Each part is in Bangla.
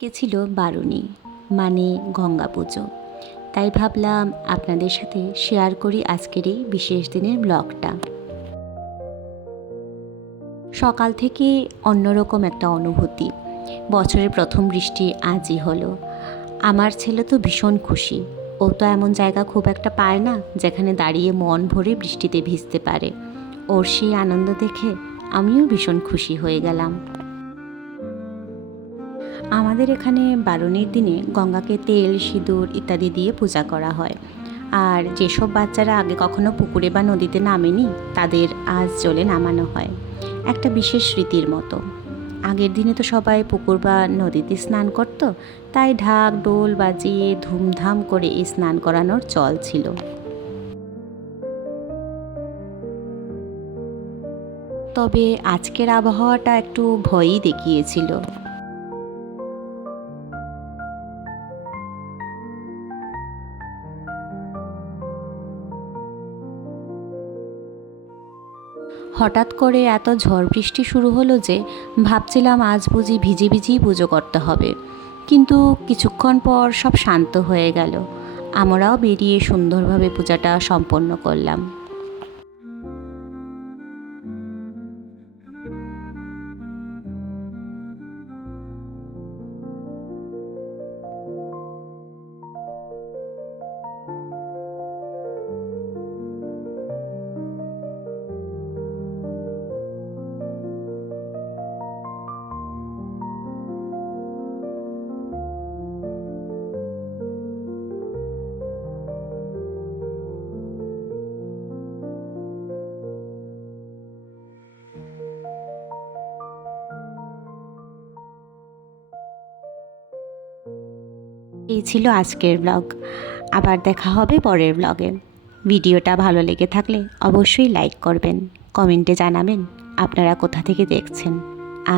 ছিল বারুণী মানে গঙ্গা পুজো। তাই ভাবলাম আপনাদের সাথে শেয়ার করি আজকের এই বিশেষ দিনের ব্লগটা। সকাল থেকে অন্যরকম একটা অনুভূতি। বছরের প্রথম বৃষ্টি আজই হলো। আমার ছেলে তো ভীষণ খুশি। ও তো এমন জায়গা খুব একটা পায় না যেখানে দাঁড়িয়ে মন ভরে বৃষ্টিতে ভিজতে পারে। ওর সেই আনন্দ দেখে আমিও ভীষণ খুশি হয়ে গেলাম। আমাদের এখানে বারুণীর দিনে গঙ্গাকে তেল সিঁদুর ইত্যাদি দিয়ে পূজা করা হয়। আর যেসব বাচ্চারা আগে কখনো পুকুরে বা নদীতে নামেনি তাদের আজ জলে নামানো হয়, একটা বিশেষ স্মৃতির মতো। আগের দিনে তো সবাই পুকুর বা নদীতে স্নান করত, তাই ঢাক ডোল বাজিয়ে ধুমধাম করে এই স্নান করানোর চল ছিল। তবে আজকের আবহাওয়াটা একটু ভয়ই দেখিয়েছিল। হঠাৎ করে এত ঝড় বৃষ্টি শুরু হলো যে ভাবছিলাম আজ বুঝি ভিজে ভিজেই পুজো করতে হবে, কিন্তু কিছুক্ষণ পর সব শান্ত হয়ে গেল। আমরাও বেরিয়ে সুন্দরভাবে পূজাটা সম্পন্ন করলাম। এই ছিল আজকের ব্লগ। আবার দেখা হবে পরের ব্লগে। ভিডিওটা ভালো লেগে থাকলে অবশ্যই লাইক করবেন, কমেন্টে জানাবেন আপনারা কোথা থেকে দেখছেন,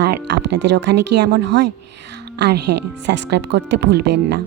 আর আপনাদের ওখানে কি এমন হয়। আর হ্যাঁ, সাবস্ক্রাইব করতে ভুলবেন না।